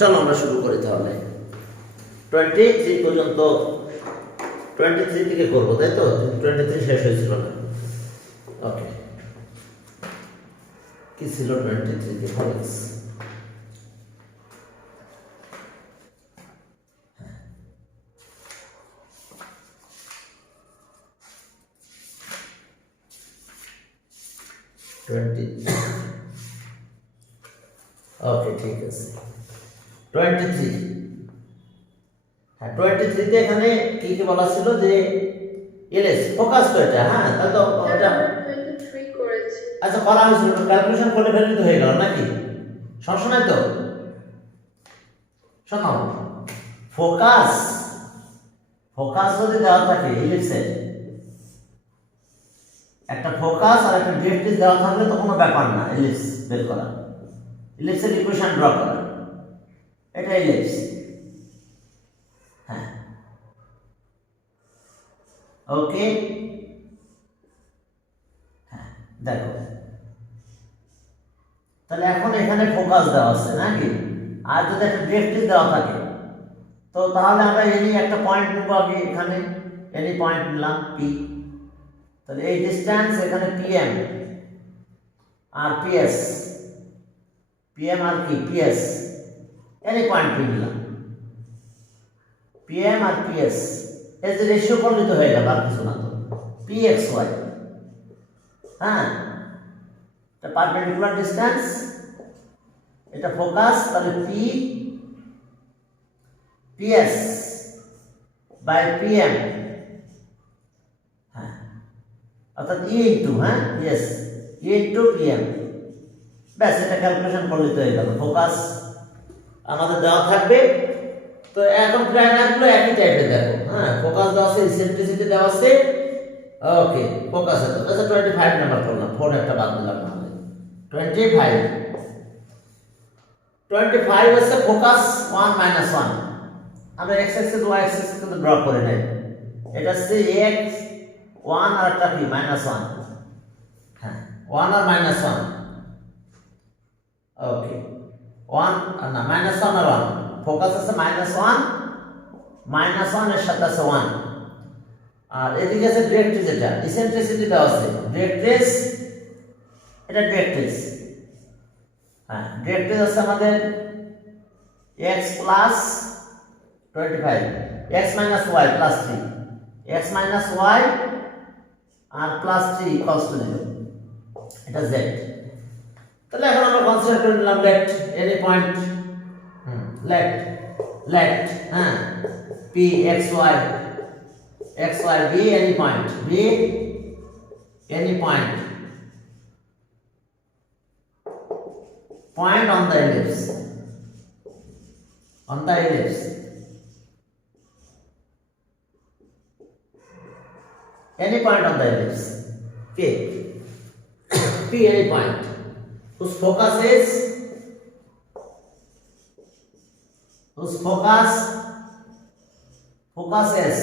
চলো আমরা শুরু করি তাহলে 23 পর্যন্ত 23 থেকে করবো, তাই তো? 23 শেষ হয়েছিল না? ওকে, কি ছিল 23 তে? ফরেক্স। ওকে, ঠিক আছে। 23, হ্যাঁ 23 তে এখানে কি কি বলা ছিল যে এলএস ফোকাস তো এটা, হ্যাঁ তাহলে তো এটা 23 করেছি। আচ্ছা করা হয়েছিল, ক্যালকুলেশন করলে ভ্যালিড হয়ে গেল নাকি? সমস্যা নাই তো? শোনো, ফোকাস ফোকাস যদি দেওয়া থাকে ইলিপসে, একটা ফোকাস আর একটা ডিরেক্ট্রিক্স দেওয়া থাকলে তো কোনো ব্যাপার না ইলিপস বের করা, ইলিপসের ইকুয়েশন ড্র করা, এটা ইলিপস। হ্যাঁ, ওকে। হ্যাঁ দেখো, তাহলে এখন এখানে ফোকাস দেওয়া আছে নাকি, আর যদি একটা ডিরেক্ট্রিক্স দেওয়া থাকে তো তাহলে আমরা এনি একটা পয়েন্ট নেব আগে, এখানে এনি পয়েন্ট নিলাম পি, তাহলে এই ডিসটেন্স এখানে পিএম আর পিএস, পিএম আর কি পিএস, এনি পয়েন্ট পি নিলাম, পিএম আর পিএস এর যে রেশিও করলে তো হয়ে গেল, আর কিছু না তো, পি এক্স ওয়াই। হ্যাঁ, এটা পারপেন্ডিকুলার ডিসটেন্স, এটা ফোকাস, তাহলে পি পিএস বাই পিএম, হ্যাঁ অর্থাৎ ই ইন্টু, হ্যাঁ ইয়েস, ই ইন্টু পিএম। ব্যাস, এটা ক্যালকুলেশন করলে তো হয়ে গেল। ফোকাস আমাদের দেওয়া থাকবে, তো এখন প্ল্যানারগুলো একই টাইপের দেখো। হ্যাঁ, ফোকাস দেওয়া আছে, ইসেন্ট্রিসিটি দেওয়া আছে। ওকে, ফোকাস আছে, আচ্ছা 25 নাম্বার করলাম, 4 একটা বাদ দিলাম, তাহলে 25 হচ্ছে ফোকাস 1 মাইনাস 1। আমরা x অ্যাক্সিস y অ্যাক্সিস কিন্তু ড্র করে নেই, এটা হচ্ছে x 1 আর একটা কি মাইনাস 1, হ্যাঁ 1 আর মাইনাস 1। ওকে, 1 আর না মাইনাস 1 আর 1, ফোকাস আছে মাইনাস 1, মাইনাস 1 এর সাথে আছে 1, আর এদিকে আছে ডিরেক্ট্রিক্স, এটা ইসেন্ট্রিসিটি দেওয়া আছে, ডিরেক্ট্রিক্স, এটা ডিরেক্ট্রিক্স। হ্যাঁ, ডিরেক্ট্রিক্স আছে আমাদের x plus 25, x minus y plus 3, x minus y আর প্লাস 3 ইকুয়ালস টু 0, এটা z। তাহলে এখন আমরা কনসিডার করে নিলাম let any point, let let, হ্যাঁ p x y b any point, b any point on the ellipse, on the ellipse, any point on the ellipse, k p any point whose focus is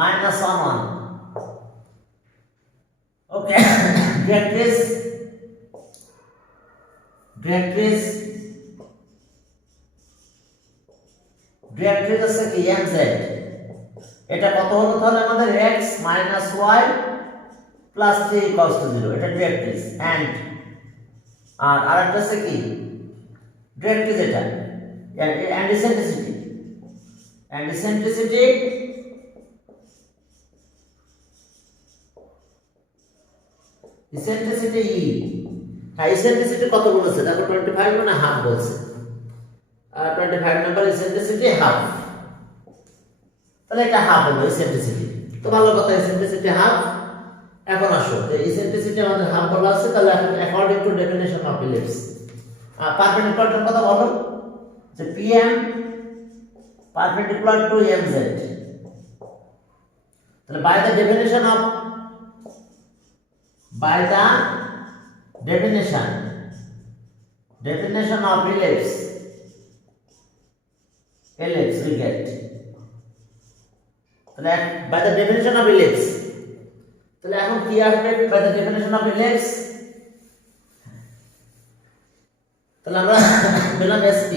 minus 1 1. Okay, directrix আছে কি mz, এটা কত হলো তাহলে আমাদের x minus y plus 3 equals to 0, এটা directrix। আর আরেকটা আছে কি directrix, এটা and eccentricity ইসেন্ট্রিসিটি ই, হ্যাঁ ইসেন্ট্রিসিটি কত বলেছে দেখো, 25 মানে হাফ বলছে, আর 25 নাম্বার ইসেন্ট্রিসিটি হাফ, তাহলে এটা হাফ হলো ইসেন্ট্রিসিটি, তো ভালো কথা, ইসেন্ট্রিসিটি হাফ। এখন আসো, যে ইসেন্ট্রিসিটি আমাদের হাফ বলা আছে, তাহলে এখন according to definition of ellipse পারপেন্ডিকুলারটার কথা বলো, যে পিএম পারপেন্ডিকুলার টু এমজেড, তাহলে by the definition of of ellipse we get, তাহলে by the definition of ellipse, তাহলে এখন কি আসবে by the definition of ellipse, তাহলে আমরা পেলাম SP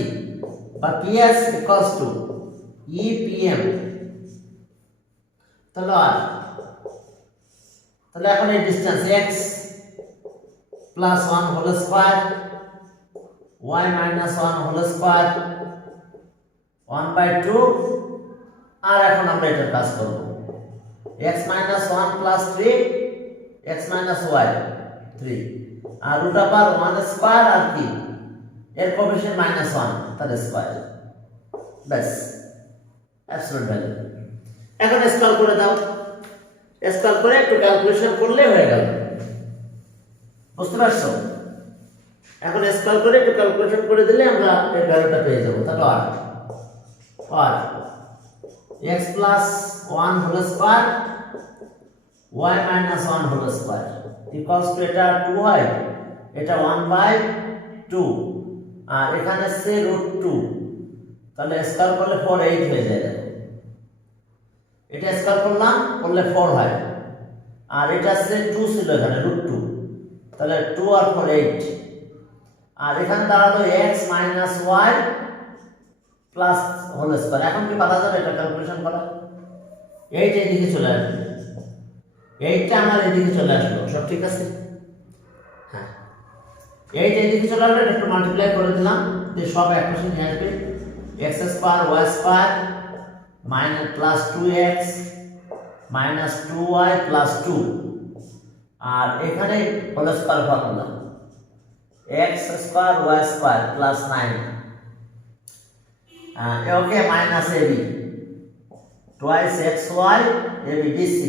বা PS equals to EPM তাহলে আর তাহলে এখন এই distance x plus 1 whole square y minus 1 whole square 1/2 আর এখন আমরা এটার কাজ করব x minus 1 plus 3 x minus y 3 আর রুট ওভার 1 স্কয়ার আর কি এর কোএফিসিয়েন্ট -1 তার স্কয়ার বাস অ্যাবসলিউট ভ্যালু এখন স্কয়ার করে দাও স্কয়ার করে একটু ক্যালকুলেশন করলে হয়ে গেল বুঝতে পারছো এখন স্কয়ার করে একটু ক্যালকুলেশন করে দিলে আমরা এর ভ্যালুটা পেয়ে যাব তাহলে আর x plus 1 whole square y minus 1 whole square equals to এটা 2 হয় এটা 1/2 আর এখানে সে √2 তাহলে স্কয়ার করলে 48 হয়ে যায় এটা স্কয়ার করলাম করলে 4 হয় আর এটা সে 2 ছিল এখানে √2 তাহলে 2 আর 4 8 আর এখানে দাঁড়ালো x minus y plus whole square এখন কি পারা যাবে এটা ক্যালকুলেশন করা 8 এদিকে চলে আসবে 8টা আমার এদিকে চলে আসলো সব ঠিক আছে হ্যাঁ 8 এদিকে চলে আসবে একটু মাল্টিপ্লাই করে দিলাম যে সব একপাশে নিয়ে আসবে x square y square minus plus 2x minus 2y plus 2 আর এখানে whole square formula x square y square plus 9 okay minus ab twice xy ab dc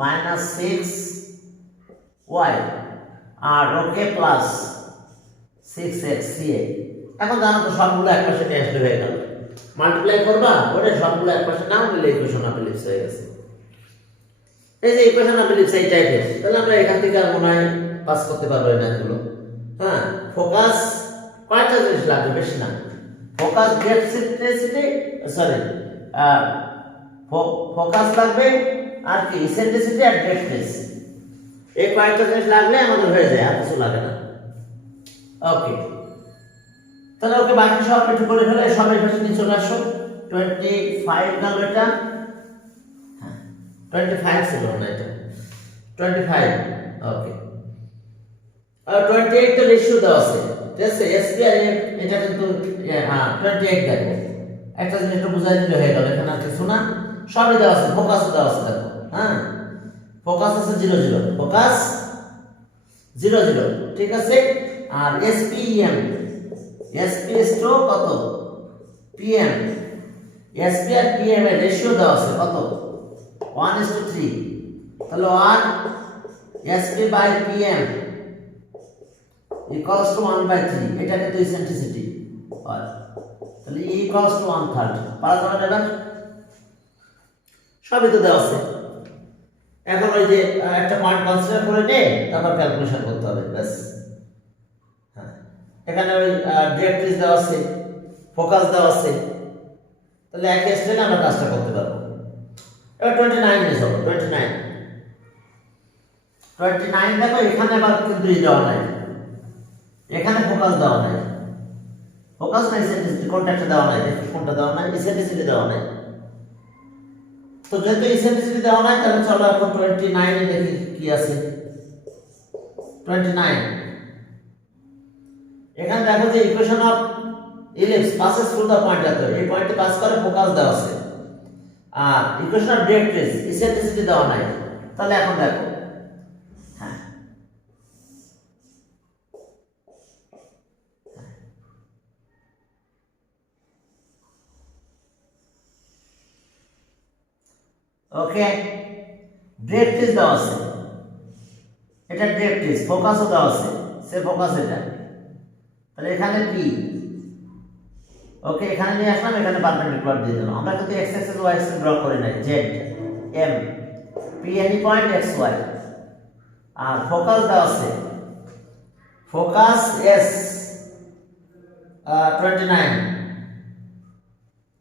minus 6y আর okay plus 6x ca এখন জানো তো সবগুলো একপাশে নিয়ে আসলে হয়ে গেল মাল্টিপ্লাই করবা ওরে সবগুলো একপাশে নাও নিলে ইকুয়েশন অফ এলিপস হয়ে গেছে এই যে ইকুয়েশন অফ এলিপস এই টাইপের তাহলে আমরা এখান থেকে আর মনে হয় পাস করতে পারবো না এগুলো হ্যাঁ ফোকাস কয়টা জিনিস লাগবে বেশি না ফোকাস ডেপথ সেন্ট্রিসিটি সরি ফোকাস লাগবে আর কি সেন্ট্রিসিটি আর ডেপথনেস এই কয়েকটা জিনিস লাগলে আমাদের হয়ে যায় আর কিছু লাগে না ওকে তাহলে ওকে বাকি সব একটু করে ফেলে সবাই পাশে নিয়ে চলে আসো 25 গেল এটা হ্যাঁ 25 ছিল না এটা 25 ওকে আর 28 তো রেশিও দেওয়া আছে ঠিক আছে এসপি আর এটা কিন্তু হ্যাঁ 28 দেখো একটা জিনিস একটু বুঝাই দিলে হয়ে গেল এখানে আর কিছু না সবই দেওয়া আছে ফোকাস দেওয়া আছে দেখো হ্যাঁ ফোকাস আছে 0 0 ফোকাস 0 0 ঠিক আছে আর এসপিএম এসপি স্টো কত পিএম এসপি আর পিএম এর রেশিও দেওয়া আছে কত 1:3 তাহলে 1 SP by PM equals to 1/3 এটাকে তো ইসেন্ট্রিসিটি আর তাহলে E equals to 1/3 পারা যাবে না সবই তো দেওয়া আছে এখন ওই যে একটা পয়েন্ট কনসিডার করে নে তারপর ক্যালকুলেশন করতে হবে ব্যাস হ্যাঁ এখানে ওই ডিরেক্ট্রিস দেওয়া আছে ফোকাস দেওয়া আছে তাহলে এক স্টেপে আমরা কাজটা করতে পারবো এবার 29 নিয়ে চলো 29 দেখো এখানে আবার কিন্তু দেওয়া নাই এখানে ফোকাস দেওয়া নাই ফোকাস নাই সেন্ট্রিসিটি কোনটা দেওয়া নাই দেখি কোনটা দেওয়া নাই সেন্ট্রিসিটি দেওয়া নাই তো যেহেতু সেন্ট্রিসিটি দেওয়া নাই তাহলে চলো এখন 29 এ দেখি কি আছে 29 এখানে দেখো যে equation of ellipse passes through the point এত এই পয়েন্টে পাস করে ফোকাস দেওয়া আছে আর ইকুয়েশন অফ ডিরেক্ট্রিস সেন্ট্রিসিটি দেওয়া নাই তাহলে এখন দেখো ওকে ডিরেক্ট্রিস দেওয়া আছে এটা ডিরেক্ট্রিস ফোকাসও দেওয়া আছে সে ফোকাস এটা তাহলে এখানে পি ওকে এখানে নিয়ে আসলাম এখানে পারপেন্ডিকুলার দিয়ে দিলাম আমরা কিন্তু x Axis y Axis draw করে নাই z m p any point x y আর ফোকাস দেওয়া আছে focus s 29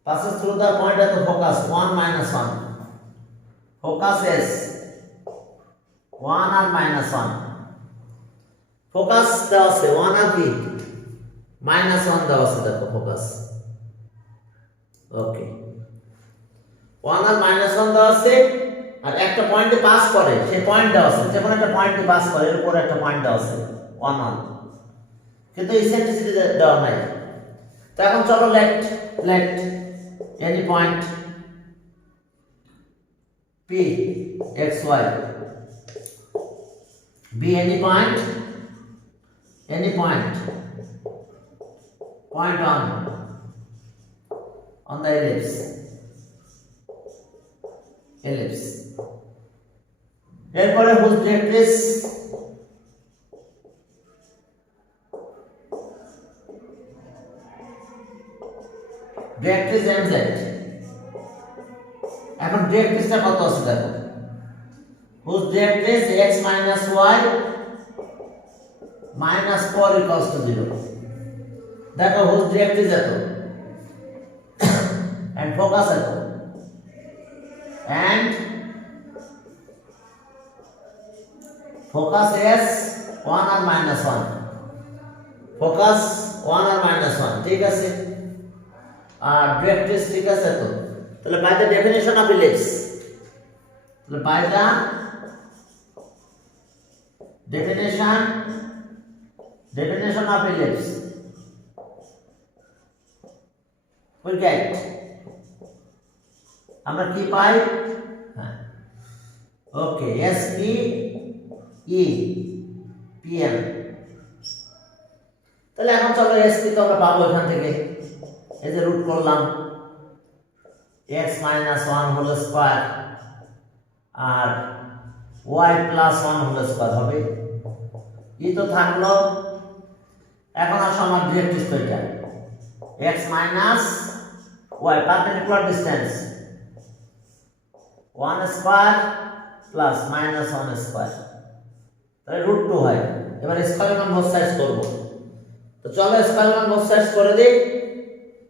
passes through the point at the focus 1 minus 1 focus is 1 and minus 1 focus দেওয়া আছে 1 আর কি minus 1 দেওয়া আছে দেখো focus ওকে 1 আর -1 দেওয়া আছে আর একটা পয়েন্টে পাস করে সেই পয়েন্ট দেওয়া আছে যেমন একটা পয়েন্টে পাস করে এর উপরে একটা পয়েন্ট দেওয়া আছে 1 1 কিন্তু ইসেন্ট্রিসিটি দেওয়া নাই তো এখন চলো let any point p x y be any point point on the ellipse এরপরে whose directrix mz এখন directrixটা কত আছে দেখো whose directrix x minus y minus 4 equals to 0 দেখো whose directrix এত and focus এত and focus is 1 or minus 1 focus 1 or minus 1 ঠিক আছে আর directrix ঠিক আছে তো তাহলে by the definition of ellipse তাহলে by the definition of ellipse we get আমরা কি পাই হ্যাঁ ওকে s p e p m তাহলে এখন চলো s p তো আমরা পাবো এখান থেকে এই যে রুট করলাম x minus 1 whole square আর y plus 1 whole square হবে ই তো থাকলো এখন আসো আমার ডিরেক্ট্রিক্স কয়টা x minus y perpendicular distance 1 square plus minus 1 square তাহলে রুট 2 হয় এবার স্কয়ার মান both sides করব তো চলো স্কয়ার মান both sides করে দেই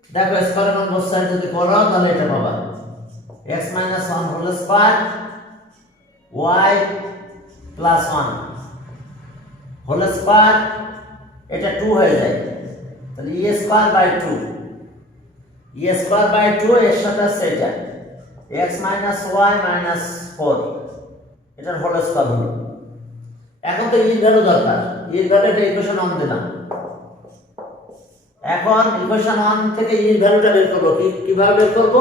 দেখো স্কয়ার মান both sides যদি করো তাহলে এটা পাবা x minus 1 whole square y plus 1 whole square এটা 2 হয়ে যায় তাহলে e square by 2 e square by 2 এর সাথে আছে এটা x minus y minus 4 এটার হোল স্কয়ার হলো এখন তো e ভ্যালু দরকার e ভ্যালুটা ইকুয়েশন 1 দিলাম এখন ইকুয়েশন 1 থেকে e ভ্যালুটা বের করব কিভাবে বের করব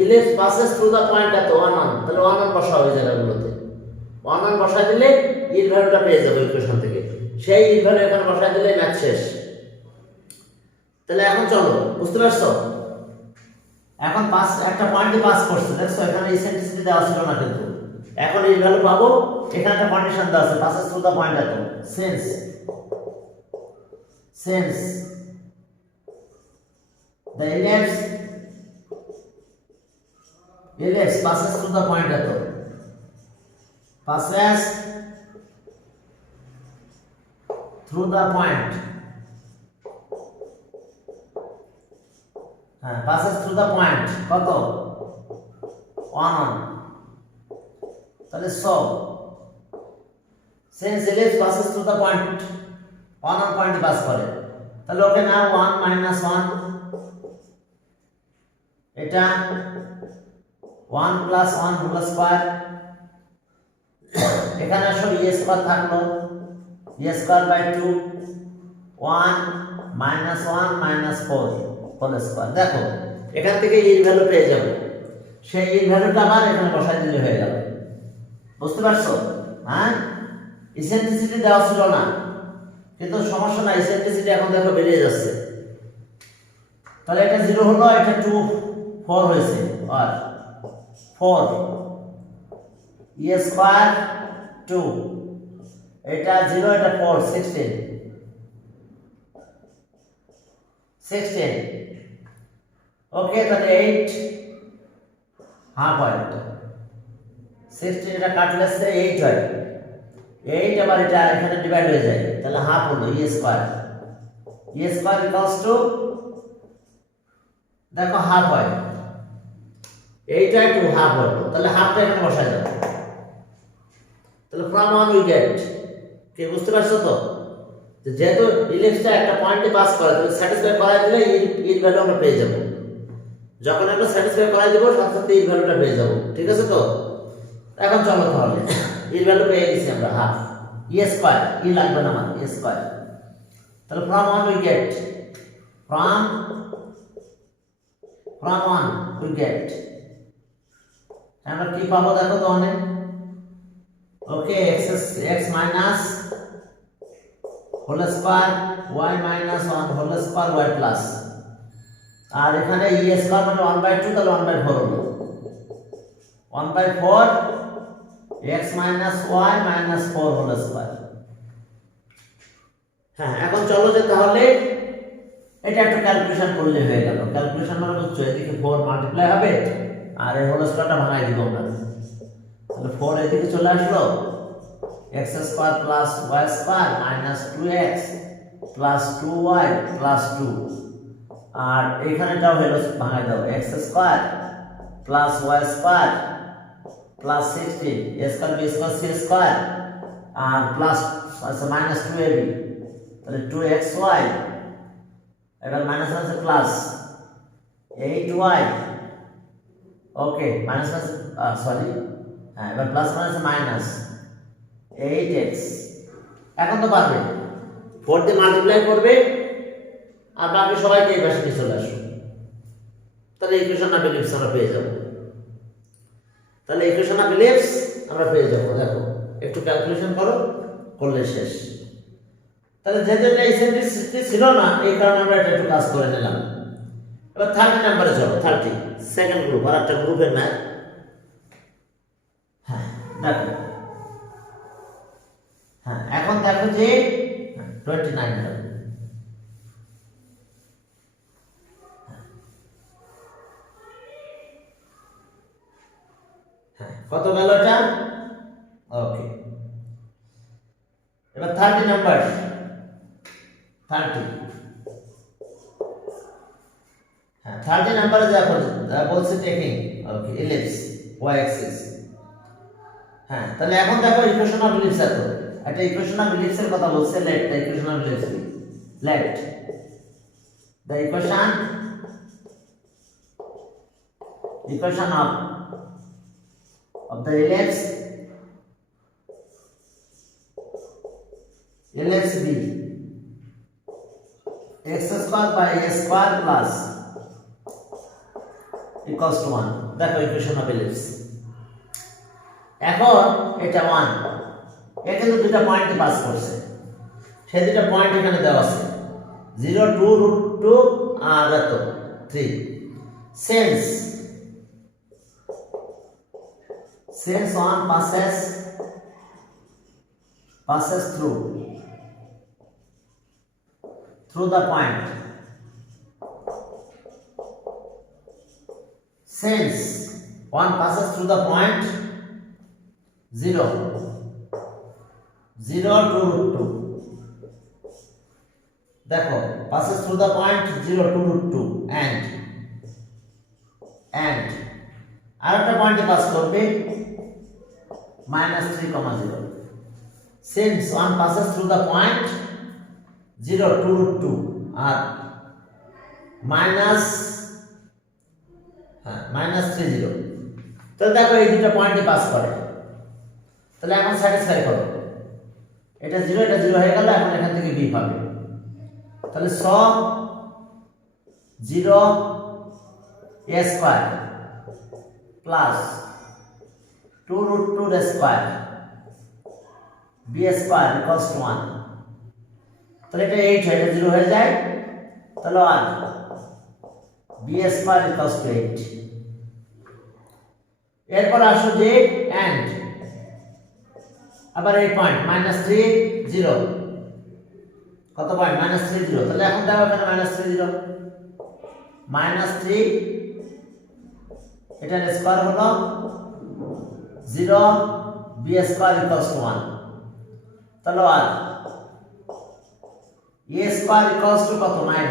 ellipse passes through the point at 1 1 তাহলে 1 1 বসাও এই জায়গাগুলোতে 1 1 বসাই দিলে e ভ্যালুটা পেয়ে যাবে ইকুয়েশন থেকে সেই e ভ্যালু এখানে বসাই দিলে ম্যাথ শেষ তাহলে এখন চলো বুঝতে পারছো এখন পাস একটা পয়েন্টে পাস করছে দেখছো এখানে ইসেন্ট্রিসিটি দেওয়া ছিল না কিন্তু এখন এই ভ্যালু পাবো এখানে একটা কন্ডিশন দেওয়া আছে পাসেস থ্রু দা পয়েন্ট এত since the ellipse passes through the point এত passes through the point passes through the point কত 1 তাহলে so since ellipse passes through the point 1 point pass করে তাহলে ওকে না 1 minus 1 এটা 1 plus 1 whole square এখানে আসো e square থাকলো e square by 2 1 minus 1 minus 4 whole square দেখো এখান থেকে এর ভ্যালু পেয়ে যাব সেই এর ভ্যালুটা আবার এখানে বসাই দিলে হয়ে গেল বুঝতে পারছো হ্যাঁ ইসেন্ট্রিসিটি দেওয়া ছিল না কিন্তু সমস্যা নাই ইসেন্ট্রিসিটি এখন দেখো বেরিয়ে যাচ্ছে তাহলে এটা 0 হলো এটা 2 4 হয়েছে আর 4 e স্কয়ার 2 এটা 0 এটা 4 16 ওকে তাহলে 8 হাফ হয় 16 এটা কাটলে 8 হয় 8 আবার এটা এখানে ডিভাইড হয়ে যায় তাহলে হাফ হলো e স্কয়ার ইকুয়ালস টু দেখো হাফ হয় 8 আর 2 হাফ হলো তাহলে হাফটা এখানে বসাই দাও তাহলে ফ্রম 1 উই গেট কি বুঝতে পারছো তো যেহেতু ইলিপসটা একটা পয়েন্টে পাস করে তাহলে স্যাটিসফাই করা দিলে এর ভ্যালু আমরা পেয়ে যাব যখন আমরা স্যাটিসফাই করাই দেবো সাথে সাথে এর ভ্যালুটা পেয়ে যাবো, ঠিক আছে তো? এখন চলো তাহলে এর ভ্যালু পেয়ে গেছি আমরা হাফ ই স্কয়ার, ই লাগবে না আমার ই স্কয়ার। তাহলে from 1 we get from 1 we get আমরা কি পাবো দেখো তো অনেক। Okay x minus whole square y minus 1 whole square y plus, আর এখানে ই স্কয়ার মানে 1/2 তাহলে 1/4 হলো 1/4 x minus y minus 4 whole square. হ্যাঁ এখন চলো যে তাহলে এটা একটু ক্যালকুলেশন করলে হয়ে গেল। ক্যালকুলেশন মানে বুঝছো, এদিকে 4 মাল্টিপ্লাই হবে আর এই হোল স্কয়ারটা ভাঙাই দিব আমরা। তাহলে 4 এদিকে চলে আসলো, x square plus y square minus 2x plus 2y plus 2, আর এখানেটাও হলো ভাঙাই দাও x square plus y square plus 16 a square b square c square আর প্লাস মাইনাস 2ab, তাহলে 2xy এবার মাইনাস আছে প্লাস 8y, ওকে মাইনাস সরি হ্যাঁ এবার প্লাস মাইনাস মাইনাস 8x। এখন তো পারবে 4 দিয়ে মাল্টিপ্লাই করবে আর বাকি সবাইকে এই পাশে নিয়ে চলে আসবে, তাহলে ইকুয়েশন অফ বিলিভস আমরা পেয়ে যাব। তাহলে ইকুয়েশন অফ বিলিভস আমরা পেয়ে যাব। দেখো একটু ক্যালকুলেশন করো, করলে শেষ। তাহলে যেহেতু এটা ইসেন্ট্রিসিটি ছিল না এই কারণে আমরা এটা একটু কাজ করে নিলাম। এবার 30 নম্বরে চলো, 30 সেকেন্ড গ্রুপ আর একটা গ্রুপের ম্যাথ। হ্যাঁ দেখো, হ্যাঁ এখন দেখো যে 29 হলো। হ্যাঁ কত গেল এটা? ওকে এবার 30 নাম্বার 30, হ্যাঁ 30 নাম্বারে দেখো বলছে টেকিং ওকে ইলিপস y অ্যাক্সিস। হ্যাঁ তাহলে এখন দেখো ইকুয়েশন অফ ইলিপস এত একটা ইকুয়েশন অফ ইলিপসের কথা বলছে। Let the equation of ellipse, let the equation of the ellipse b x square by a square plus equals to 1. দেখো ইকুয়েশন অফ ellipse। এখন এটা 1, এখানে দুটো পয়েন্ট পাস করছে, সেই দুটো পয়েন্ট এখানে দেওয়া আছে 0 2 √2 আর এত 3। since 1 passes through the point, since 1 passes through the point 0 2 √2, দেখো passes through the point 0 2 √2 and আরেকটা পয়েন্টে পাস করবে -3, 0 since 1 passes through the point 0 2 √2 আর -3 0, তাহলে দেখো এই দুটো পয়েন্টে পাস করে। তাহলে এখন স্যাটিসফাই করো, এটা 0 এটা 0 হয়ে গেল, এখন এখান থেকে b পাবে। তাহলে সব 0 a square plus 2 √2 square b square equals to 1। তাহলে এটা 8 হয়, এটা 0 হয়ে যায়, তাহলে আর b স্কয়ার ইকুয়ালস টু 8। এরপর আসো যে এন্ড আবার এই পয়েন্ট -3 0, কত পয়েন্ট -3 0, তাহলে এখন দেখো এখানে -3 0 -3 এটার স্কয়ার হলো 0 b স্কয়ার ইকুয়ালস টু 1, তাহলে আর a স্কয়ার ইকুয়ালস টু কত 9।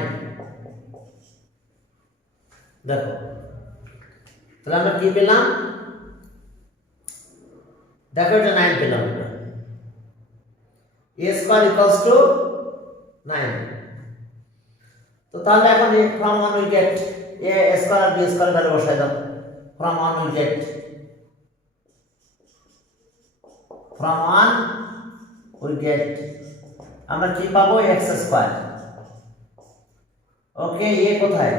দেখো তাহলে আমরা কি পেলাম, দেখো এটা 9 পেলাম আমরা, a স্কয়ার ইকুয়ালস টু 9। তো তাহলে এখন from 1 we get a square আর b স্কয়ার ভ্যালু বসাই দাও from 1 we get আমরা কি পাবো x স্কয়ার ওকে a কোথায়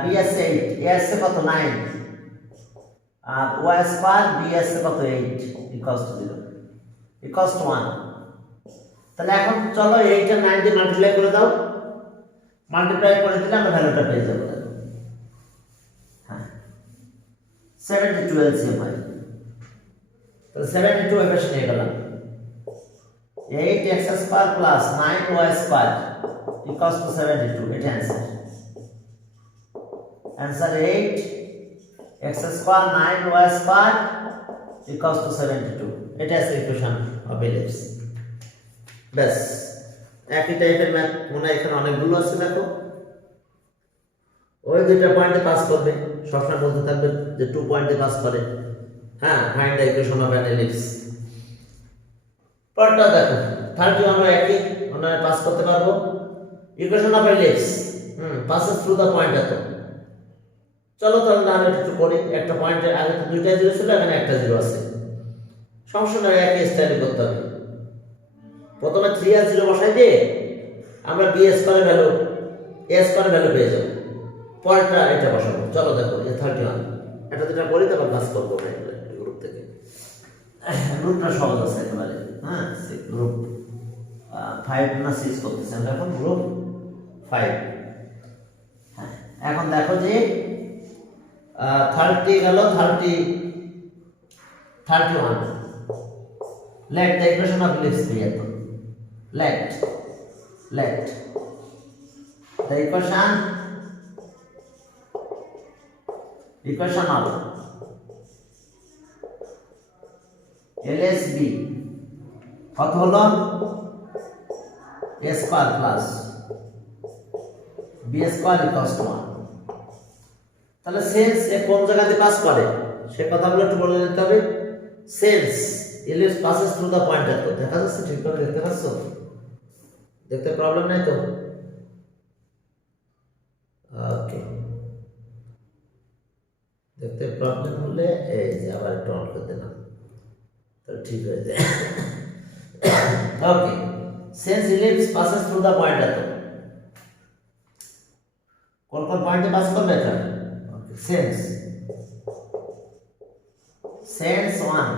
b আছে 8 a আছে কত 9 আর y স্কয়ার b আছে কত 8 equals to 0 equals to 1 তাহলে এখন চলো 8 আর 9 দিয়ে মাল্টিপ্লাই করে দাও মাল্টিপ্লাই করে দিলে আমরা ভ্যালুটা পেয়ে যাব হ্যাঁ 72 এলসিএম হয় তাহলে 72 এর পাশে নিয়ে গেলাম 8x square plus 9y square equals to 72 এটা answer 8x square 9y square equals to 72 এটা আছে ইকুয়েশন অফ এলিপস বাস একই টাইপের ম্যাথ মনে হয় এখানে অনেকগুলো আছে দেখো ওই দুইটা পয়েন্টে পাস করবে সবসময় বলতে থাকবে যে 2 পয়েন্টে পাস করে হ্যাঁ find the equation of an ellipse পড়টা দেখো 30 আমরা একই মনে হয় পাস করতে পারবো equation of ellipse passes through the point এত চলো তাহলে আমরা একটু করি একটা পয়েন্টে আগে তো দুইটা জিরো ছিল এখানে একটা জিরো আছে সমস্যা নাই একই স্টাইলে করতে হবে প্রথমে 3 আর 0 বসাই দিয়ে আমরা b square value a square value পেয়ে যাব পরেরটা এটা বসাবো চলো দেখো এই 31 এটা যেটা করি তারপর ক্লাস করব আমরা গ্রুপ থেকে গ্রুপটা সহজ আছে একেবারে হ্যাঁ গ্রুপ 5 না 6 করতেছি আমরা এখন গ্রুপ 5 হ্যাঁ এখন দেখো যে 30 গেল 31 let the equation of ellipse be equal let the equation of LSB কত হলো a square plus b square equals to 1 তাহলে সেন্স এ কোন জায়গাতে পাস করে সে কথাগুলো একটু বলে নিতে হবে sense ellipse passes through the point এত দেখা যাচ্ছে ঠিক করে দেখতে পাচ্ছ দেখতে প্রবলেম নাই তো ওকে দেখতে প্রবলেম হলে এই যে আবার একটু অন করে দিলাম তো ঠিক হয়ে যায় ওকে sense ellipse passes through the point এত কোন কোন পয়েন্টে পাস করবে এটা ওকে sense 1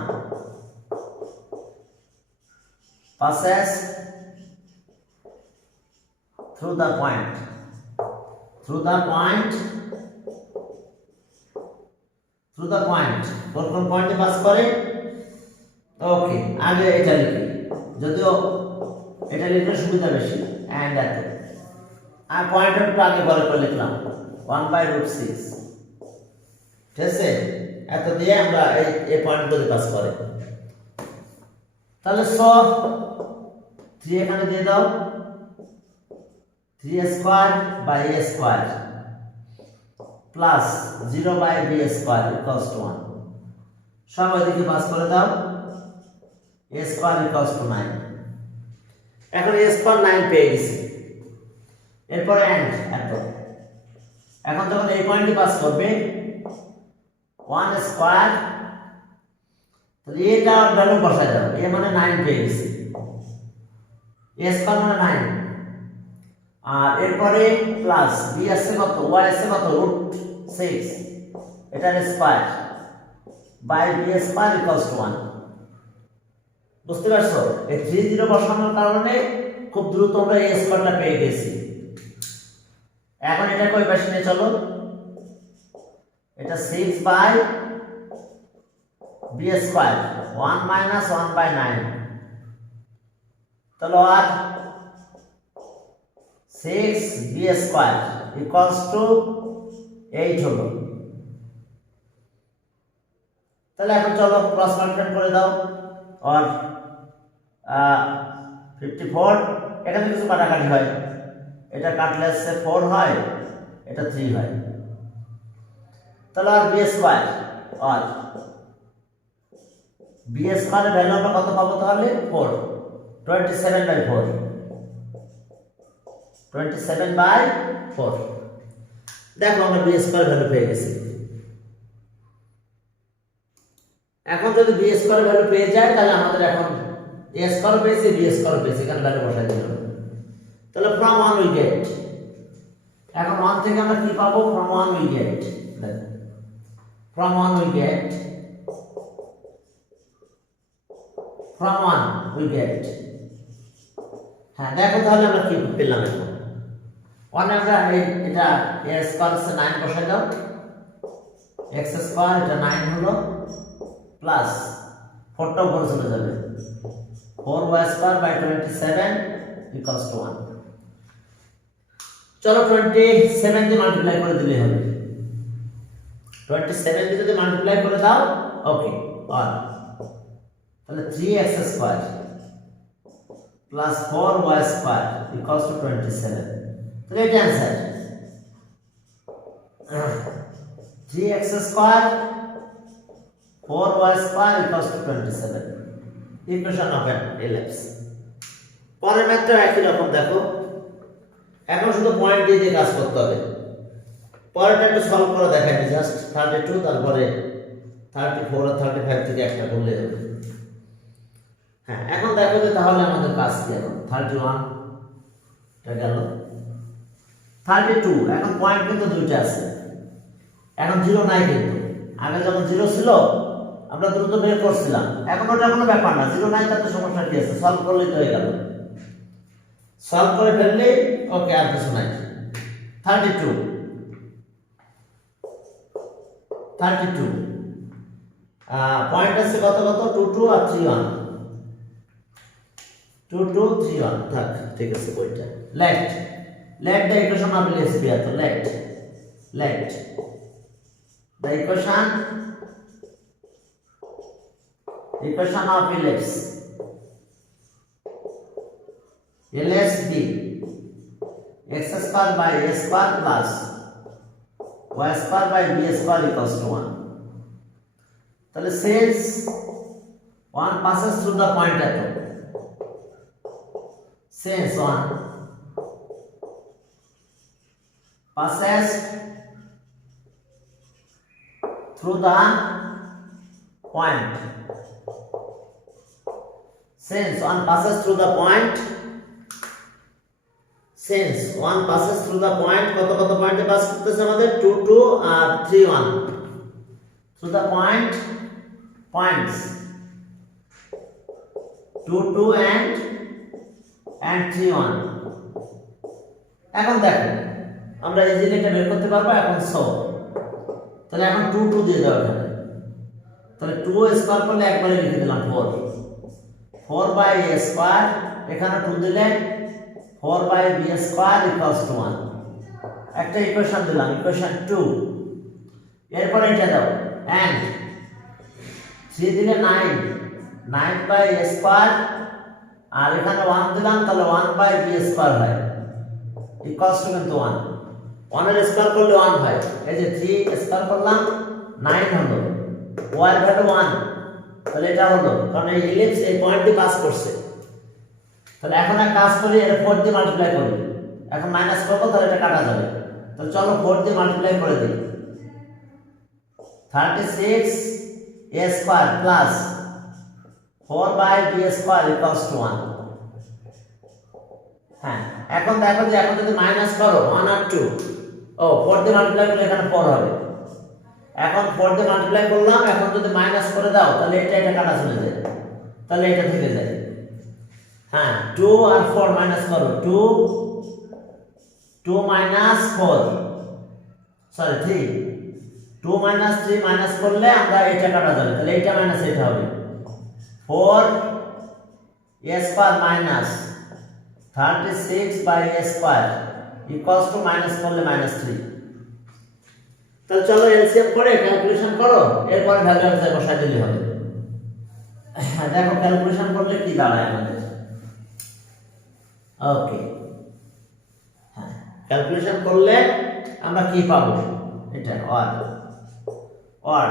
passes through the point কোন পয়েন্টে পাস করে ওকে আগে এটা লিখি যদিও এটা লিখলে সুবিধা বেশি এন্ড এত আর পয়েন্টের একটু আগে বলে করে লিখলাম 1/√6 ঠিক আছে এত দিয়ে আমরা এই পয়েন্টগুলো পাস করে তাহলে 3 এখানে দিয়ে দাও 3 square by a square plus 0 by b square equals to 1 সব এদিকে পাস করে দাও a স্কয়ার ইকুয়ালস টু 9 এখন a স্কয়ার 9 পেয়ে গেছি এরপর এন্ড এত এখন যখন এই পয়েন্টে পাস করবে 1 স্কয়ার তাহলে এটা ভ্যালু বসাই দাও a মানে 9 পেয়ে গেছি a স্কয়ার মানে 9 আর এরপরে প্লাস b আছে কত y আছে কত √6 এটার square by b square equals to 1 বুঝতে পারছো এই 30 বসানোর কারণে খুব দ্রুত আমরা a স্কয়ারটা পেয়ে গেছি এখন এটা কই পাশে নিয়ে চলো এটা 6 বাই b স্কয়ার 1 মাইনাস 1/9 তাহলে আর 6 b স্কয়ার ইকুয়ালস টু 8 হলো তাহলে এখন চলো ক্রস মাল্টিপ্লাই করে দাও আর 54 এখানে কিছু কাটাকাটি হয় এটা কাটলে 4 হয় এটা 3 হয় তাহলে আর b স্কয়ার আর b স্কয়ারের ভ্যালু আমরা কত পাবো তাহলে 4 27/4 27/4 দেখো আমরা বি স্কয়ার ভ্যালু পেয়ে গেছি। এখন যদি বি স্কয়ার ভ্যালু পেয়ে যায় তাহলে আমাদের এখন এ স্কয়ার পেয়েছি, বি স্কয়ার পেয়েছি, এখানে ভ্যালু বসাই দিতে হবে। তাহলে ফ্রম 1 উই গেট, এখন 1 থেকে আমরা কি পাবো? From 1 we get, from 1 we get, from 1 we gate. হ্যাঁ দেখো তাহলে আমরা কি পেলাম এখন। 1 আমরা এটা a স্কয়ার সে 9 বসাই দাও, x স্কয়ার এটা 9 হলো প্লাস 4 টা উপরে চলে যাবে, 4y square by 27 equals to 1। চলো 27 দিয়ে মাল্টিপ্লাই করে দিলে হবে, 27 দিয়ে যদি মাল্টিপ্লাই করে দাও ওকে, আর তাহলে 3x square plus 4y square equals two 27। তাহলে এটা answer 3x square 4y square equals two 27, equation of an ellipse. পরের ম্যাথটা একই রকম দেখো, এখন শুধু পয়েন্ট দিয়ে দিয়ে কাজ করতে হবে। পরেরটা একটু সলভ করে দেখাই জাস্ট 32, তারপরে 34 আর 35 থেকে একটা করলে হবে। হ্যাঁ এখন দেখো যে তাহলে আমাদের কাজ কি, এখন 31 এটা গেল, 32 এখন পয়েন্ট কিন্তু দুইটা আছে, এখন 0 নাই কিন্তু, আগে যখন 0 ছিল আমরা দ্রুত বের করছিলাম, এখন ওটা কোনো ব্যাপার না, 0 নাই তাতে সমস্যা কি আছে, সলভ করলেই তো হয়ে গেল, সলভ করে ফেললে ওকে আর কিছু নাই। 32 পয়েন্ট আছে কত কত, 2 2 আর 3 1, 2 2 3 1 থাক, ঠিক আছে বইটা। Let the equation of ellipse be to let the equation of ellipse be x square by a square plus y square by b square equals to 1. তাহলে since 1 passes through the point at all, since 1 passes through the point, since 1 passes through the point, since 1 passes through the point, কত কত পয়েন্টে pass করতেছে আমাদের 2 2 আর 3 1, through the points 2 2 and 3 1। এখন দেখো আমরা easily এটা বের করতে পারবো। এখন সো তাহলে এখন 2 2 দিয়ে দাও এখানে, তাহলে 2 স্কয়ার করলে একবারে লিখে দিলাম 4 বাই a স্কয়ার, এখানে 2 দিলে 4 by b square equals to 1, একটা ইকুয়েশন দিলাম, ইকুয়েশন 2। এরপর এটা দাও এন্ড 3 দিলে 9 বাই a স্কয়ার, আর এখানে 1 দিলাম, তাহলে 1 বাই b স্কয়ার হয় ইকুয়ালস টু কিন্তু 1, 1 এর স্কয়ার করলে 1 হয়, এই যে 3 স্কয়ার করলাম 9 হলো, y এর ভ্যালু 1, তাহলে এটা হলো, কারণ এই ইলিপস এই পয়েন্ট দিয়ে পাস করছে। তাহলে এখন এক কাজ করি, এটা 4 দিয়ে মাল্টিপ্লাই করি, এখন মাইনাস করব তাহলে এটা কাটা যাবে, তাহলে চলো 4 দিয়ে মাল্টিপ্লাই করে দিই, 36 a square plus 4 by b square equals to 1। হ্যাঁ এখন দেখো যে এখন যদি মাইনাস করো 1 আর 2, ও 4 দিয়ে মাল্টিপ্লাই করলে এখানে 4 হবে, এখন 4 দিয়ে মাল্টিপ্লাই করলাম, এখন যদি মাইনাস করে দাও তাহলে এটা কাটা চলে যায়, তাহলে এটা থেকে যায়। হ্যাঁ 2 আর 4 মাইনাস করো, 2 মাইনাস 4, সরি 3, 2 মাইনাস 3 মাইনাস করলে আমরা এটা কাটা যাবে, তাহলে এটা মাইনাস এটা হবে, 4 a square minus 36 by a square equals to minus করলে -3। তাহলে চলো এলসিএম করে ক্যালকুলেশন করো, এরপর ভ্যালু অনুযায়ী বসাই দিলে হবে। দেখো ক্যালকুলেশন করলে কি দাঁড়ায় আমাদের, ওকে হ্যাঁ ক্যালকুলেশন করলে আমরা কি পাবো, এটা অর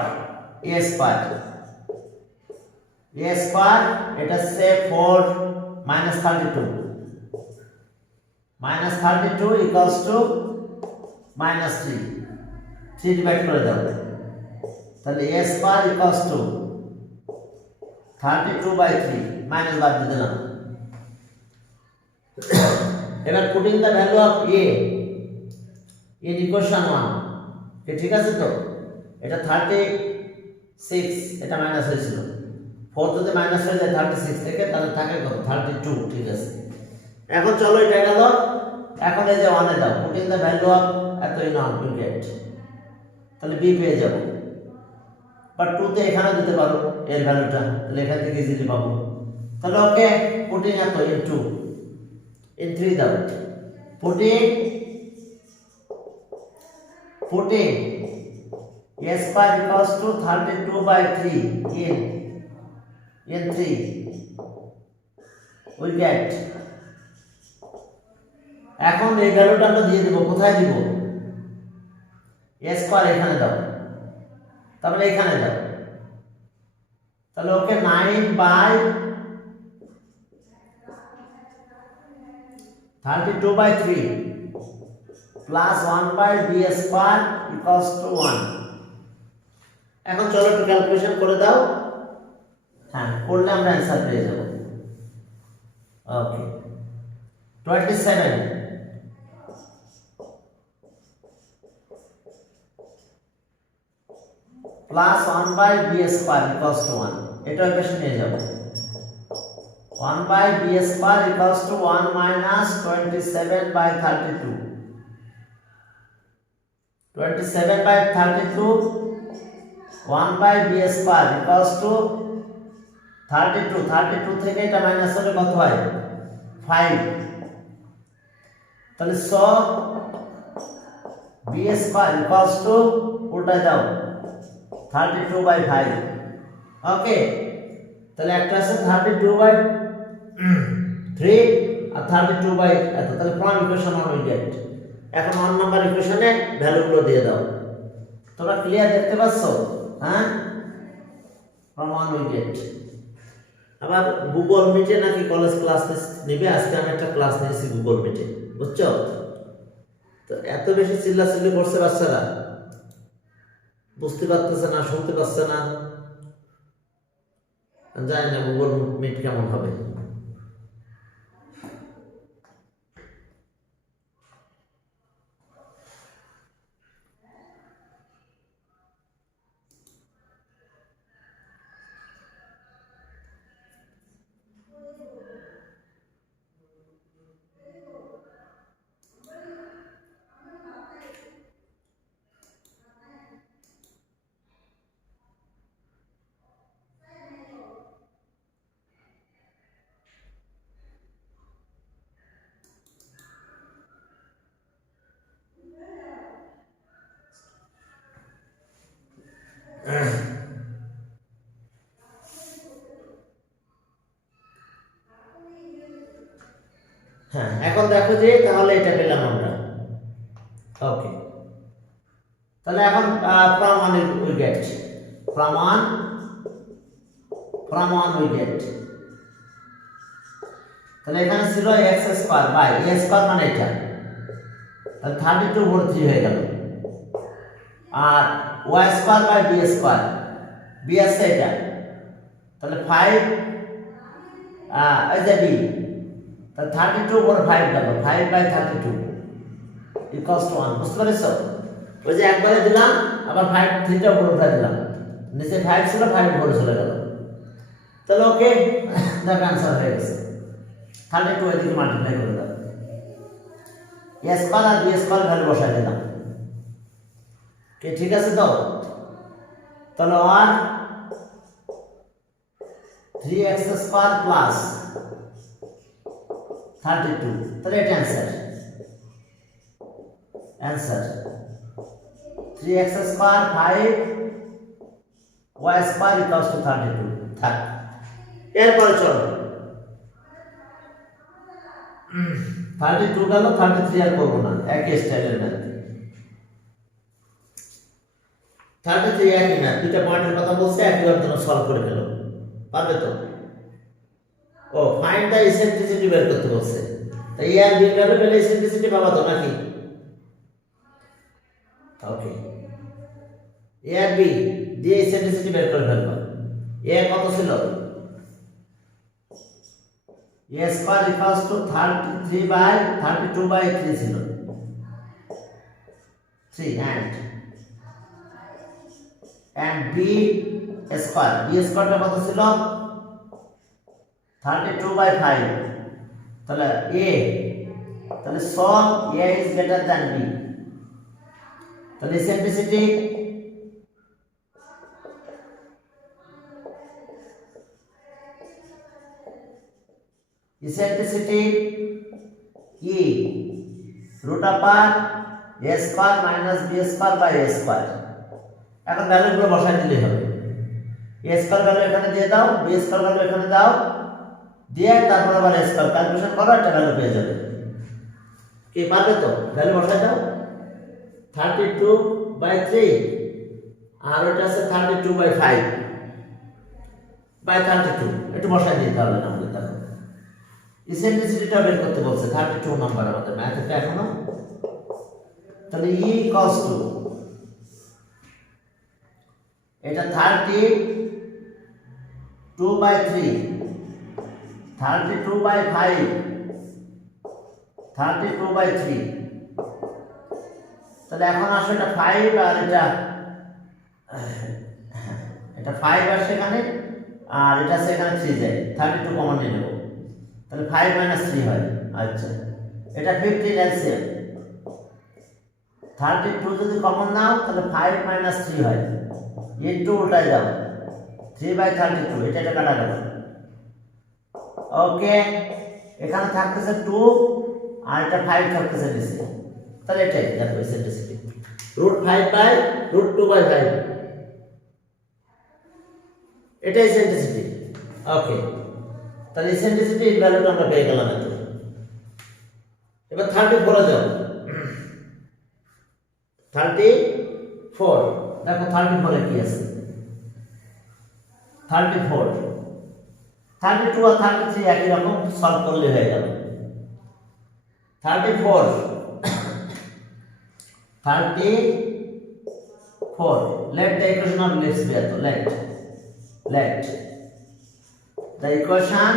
a স্কয়ার, এটা সে 4 -32 ইকুয়ালস টু মাইনাস 3 3 ডিভাইড করে দাও তাহলে a square equals two 32/3 minus বাদ দিয়ে দিলাম এবার putting the value of a in equation 1 ঠিক আছে তো এটা 36 এটা মাইনাস হয়েছিল 4 যদি মাইনাস হয়ে যায় 36 থেকে তাহলে থাকে কত 32 ঠিক আছে এখন চলো এটা গেল এখন এই যে 1 এ দাও পুটিং দ্য ভ্যালু অফ এত ইন অন ইউ গেট তাহলে b পেয়ে যাব বাট 2 তে এখানে দিতে পারো এর ভ্যালুটা তাহলে এখান থেকে ইজিলি পাবো তাহলে ওকে পুটিং এত ইন 2 in 3 দাও putting a square equals to 32/3 in 3 we get এখন এই ভ্যালুটা আমরা দিয়ে দেব কোথায় দিব a square এখানে দাও তারপরে এখানে দাও তাহলে ওকে 9/32/3 plus 1/b square equals to 1 এখন চলো একটু ক্যালকুলেশন করে দাও হ্যাঁ করলে আমরা অ্যানসার পেয়ে যাব ওকে 27 plus 1/b square equals to 1 এটা পাশে নিয়ে যাব 1/b square equals to 1 minus 27/32 27/32 1/b square equals to 32 থেকে এটা মাইনাস হলে কত হয় 5 তাহলে 100 b square equals to উল্টা দাও 32/5 ওকে তাহলে একটা আছে 32/3 আর 32/, তাহলে প্রথম ইকুয়েশন হয়ে গেল এখন 1 নাম্বার ইকুয়েশনে ভ্যালুগুলো দিয়ে দাও তোমরা ক্লিয়ার দেখতে পাচ্ছো হ্যাঁ from 1 we get আবার গুগল মিটে নাকি কলেজ ক্লাস নেবে আজকে আমি একটা ক্লাস নিয়েছি গুগল মিটে বুঝছো তো এত বেশি চিল্লাচিল্লি করছে বাচ্চারা বুঝতে পারতেছে না শুনতে পাচ্ছে না জানি না গুগল মিট কেমন হবে হ্যাঁ এখন দেখো যে তাহলে এটা পেলাম আমরা ওকে তাহলে এখন from 1 we get from 1 we get তাহলে এখানে ছিল x square by a square মানে এটা তাহলে 32/3 হয়ে গেল আর y square by b square b আছে এটা তাহলে 5 এই যে b তাহলে 32/5 গেল 5/32 ইকুয়ালস টু 1 বুঝতে পারছো ওই যে একবারে দিলাম আবার 5 3টা উপরে উঠা দিলাম নিচে 5 ছিল 5 উপরে চলে গেল তাহলে ওকে দ্য आंसर হয়ে গেছে 32 এদিকে মাল্টিপ্লাই করে দাও a স্কয়ার আর b স্কয়ার ভ্যালু বসাই দিলাম কি ঠিক আছে তো তাহলে 1 3x স্কয়ার প্লাস 32 তাহলে এটা answer 3x square 5 y square equals two 32 থাক এরপর চলো 32 গেল 33 আর করব না একই স্টাইলের ম্যাথ 33 একই ম্যাথ দুইটা পয়েন্টের কথা বলছে একইভাবে তোমরা সলভ করে ফেলো পারবে তো ও ফাইন্ড দ্য ইসেন্ট্রিসিটি বের করতে বলছে তাই এর বি ভ্যালু পেলে ইসেন্ট্রিসিটি পাবা তো নাকি ওকে, এ আর বি দিয়ে ইসেন্ট্রিসিটি বের করে ফেলবো। এ কত ছিল? এ স্কয়ার ইকুয়ালস টু 32/3 ছিল। 3 and b স্কয়ারটা কত ছিল? 32/5। তাহলে a, তাহলে so a is greater than b, তাহলে eccentricity E root upon a square minus b square by a square। এখন ভ্যালুগুলো বসাই দিলেই হবে। a স্কয়ার ভ্যালু এখানে দিয়ে দাও, b স্কয়ার ভ্যালু এখানে দাও, দিয়ে তারপর আবার a স্কয়ার ক্যালকুলেশন করো, একটা ভ্যালু পেয়ে যাবে। কি পারবে তো? ভ্যালু বসাই দাও। 32/3 আর ওটা আছে 32/5/32। একটু বসাই দিতে হবে না আমাদের। তাহলে ইসেন্ট্রিসিটিটা বের করতে বলছে 32 নাম্বার আমাদের ম্যাথটা এখনো। তাহলে E ইকুয়ালস টু এটা 32/3 32/5 32/3। তাহলে এখন আসলে এটা 5 আর এটা 5 আর সেখানে, আর এটা সেখানে 3 যায়, 32 কমন নিয়ে নেব। তাহলে 5 - 3 হয়। আচ্ছা, এটা 15 এলসিএম। 32 যদি কমন নাও তাহলে 5 - 3 হয়, ইনটু উল্টায় দাও 3/32, এটা কাটা গেল। ওকে, এখানে থাকতেছে 2 আর এটা 5 থাকতেছে নিচে। তাহলে এটাই দেখো ইসেন্ট্রিসিটি √5/√2/5, এটাই ইসেন্ট্রিসিটি। ওকে, তাহলে ইসেন্ট্রিসিটি ভ্যালুটা আমরা পেয়ে গেলাম এত। এবার 34 এ যাও। 34 দেখো 34 এ কি আছে? 34 32 আর 33 একই রকম, সলভ করলে হয়ে গেল। 34 let the equation of ellipse be at let the equation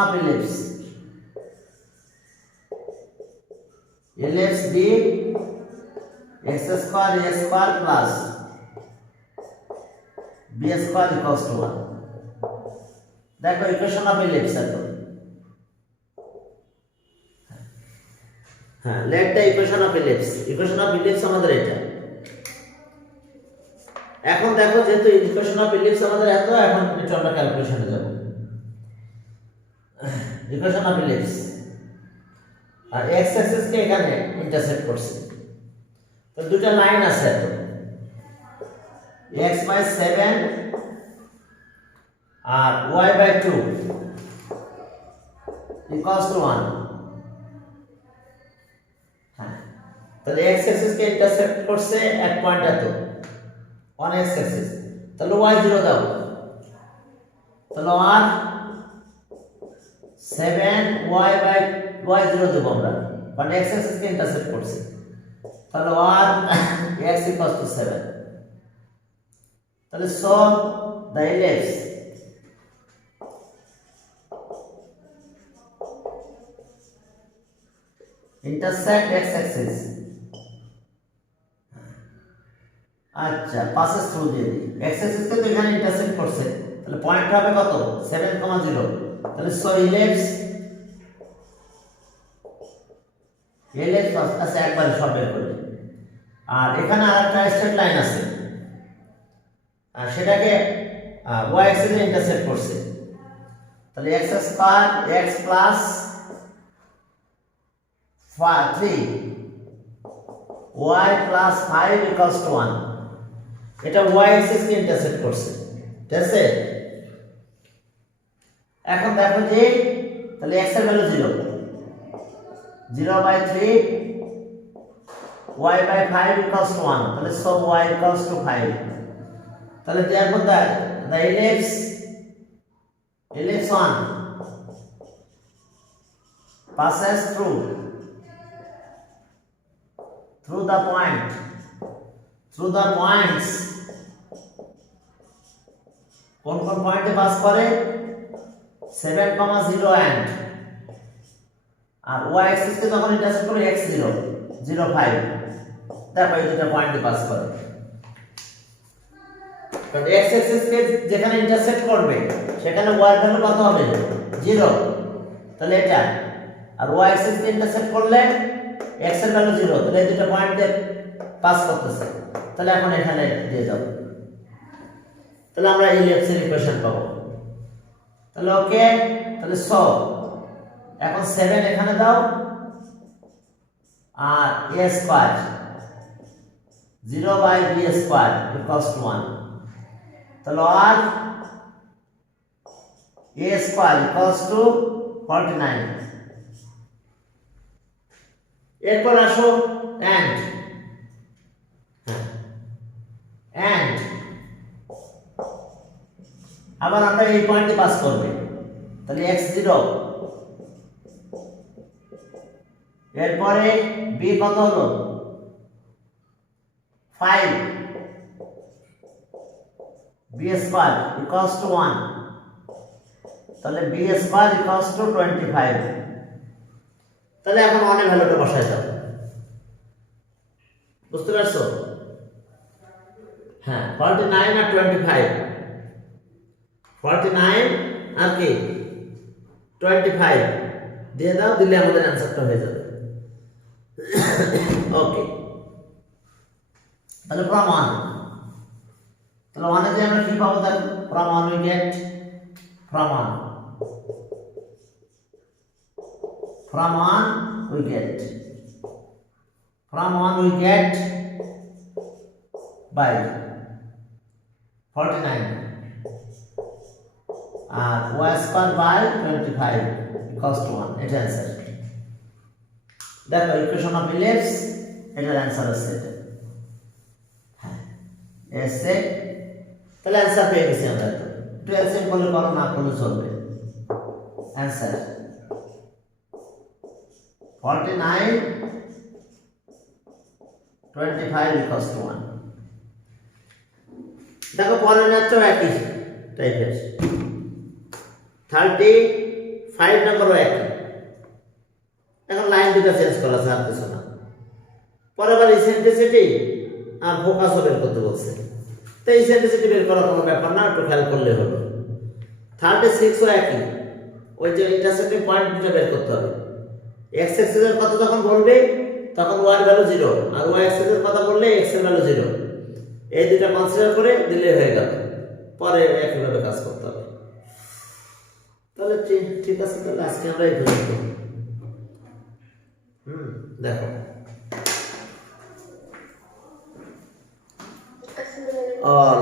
of ellipse be x square a square plus b square equals to 1। দেখো ইকুয়েশন অফ ellipse এত। হ্যাঁ, let the equation of ellipse আমাদের এটা। এখন দেখো যেহেতু ইকুয়েশন অফ ellipse আমাদের এত, এখন এটা আমরা ক্যালকুলেশনে যাব। ইকুয়েশন অফ ellipse আর x অ্যাক্সিস কে এখানে ইন্টারসেক্ট করছে, তো দুটো লাইন আছে এত, x/7 R y/2 equals to 1। হ্যাঁ, তাহলে x অ্যাক্সিস কে ইন্টারসেক্ট করছে এক পয়েন্ট এত, 1 x অ্যাক্সিস। তাহলে y0 দাও, তাহলে আর 7y/y0 দেব আমরা, কারণ x অ্যাক্সিস কে ইন্টারসেক্ট করছে। তাহলে আর x ইকুয়ালস টু 7। তাহলে so the ellipse intersect x axis। আচ্ছা, passes through দিয়ে দিই, x axis কে তো এখানে ইন্টারসেক্ট করছে, তাহলে পয়েন্ট হবে কত? 7,0। তাহলে সো ellipse আছে একবারে সব বের করে। আর এখানে আরেকটা স্ট্রেট লাইন আছে, আর সেটাকে y অ্যাক্সিস এ ইন্টারসেক্ট করছে। তাহলে x square x plus 3 y plus 5 equals to 1। এটা y অ্যাক্সিস কে ইন্টারসেক্ট করছে, ঠিক আছে? এখন দেখো যে তাহলে x এর ভ্যালু 0, 0/3 y/5 ইকুয়ালস টু 1। তাহলে সো y ইকুয়ালস টু 5। তাহলে therefore the ellipse 1 passes through through the point, through the points, কোন কোন পয়েন্টে পাস করে 7,0 and আর y অ্যাক্সিস কে যখন ইন্টারসেক্ট করে x0 05 দেখো এই দুটো পয়েন্টে পাস করে। কারণ x অ্যাক্সিস কে যেখানে ইন্টারসেক্ট করবে সেখানে y এর ভ্যালু কত হবে 0, তাহলে এটা, আর y অ্যাক্সিস কে ইন্টারসেক্ট করলে x এর ভ্যালু 0, তাহলে এই দুটো পয়েন্টে পাস করতেছে, তাহলে এখন এখানে দিয়ে দাও, তাহলে আমরা এই লেফট এর ইকুয়েশন পাবো। তাহলে ওকে, তাহলে সো এখন 7 এখানে দাও আর a square 0/b square equals to 1, তাহলে আর a স্কয়ার ইকুয়ালস টু 49। এরপর আসো and আবার আমরা এই পয়েন্টে পাস করবে, তাহলে x0, এরপরে b কত হলো 5, b স্কয়ার ইকুয়ালস টু 1, তাহলে b স্কয়ার ইকুয়ালস টু 25। তাহলে এখন 1 এর ভ্যালুটা বসাই দাও, বুঝতে পারছো? হ্যাঁ 49 আর 25, 49 আর কি 25 দিয়ে দাও, দিলে আমাদের অ্যানসারটা হয়ে যাবে। ওকে, তাহলে ফ্রম 1, তাহলে 1 এ যে আমরা কি পাবো দেখো, from 1 we get from 1 we get by 49 আর y square by 25 equals to 1, এটা অ্যানসার। দেখো ইকুয়েশন অফ ইলিপস, এটার অ্যানসার আছে এটা, হ্যাঁ এসে, তাহলে অ্যানসার পেয়ে গেছি আমরা। একটু এলসিএম করলে করো, না করলে চলবে। Answer 49 25 equals to 1। দেখো পরের ম্যাথটাও একই টাইপের, 35 নম্বরও একই, এখন লাইন দুটো চেঞ্জ করা আছে আর কিছু না। পরে আবার ইসেন্ট্রিসিটি আর ফোকাসও বের করতে বলছে, তো ইসেন্ট্রিসিটি বের করার কোনো ব্যাপার না, একটু খেয়াল করলে হলো। 36ও একই, ওই যে ইন্টারসেক্টিং পয়েন্ট দুটো বের করতে হবে। x অ্যাক্সিস এর কথা যখন বলবে তখন y এর ভ্যালু 0, আর y অ্যাক্সিস এর কথা বললে x এর ভ্যালু 0, এই দুটো কনসিডার করে দিলে হয়ে গেল, পরে একইভাবে কাজ করতে হবে। তাহলে ঠিক আছে, তাহলে আজকে আমরা এই পর্যন্ত দেখো।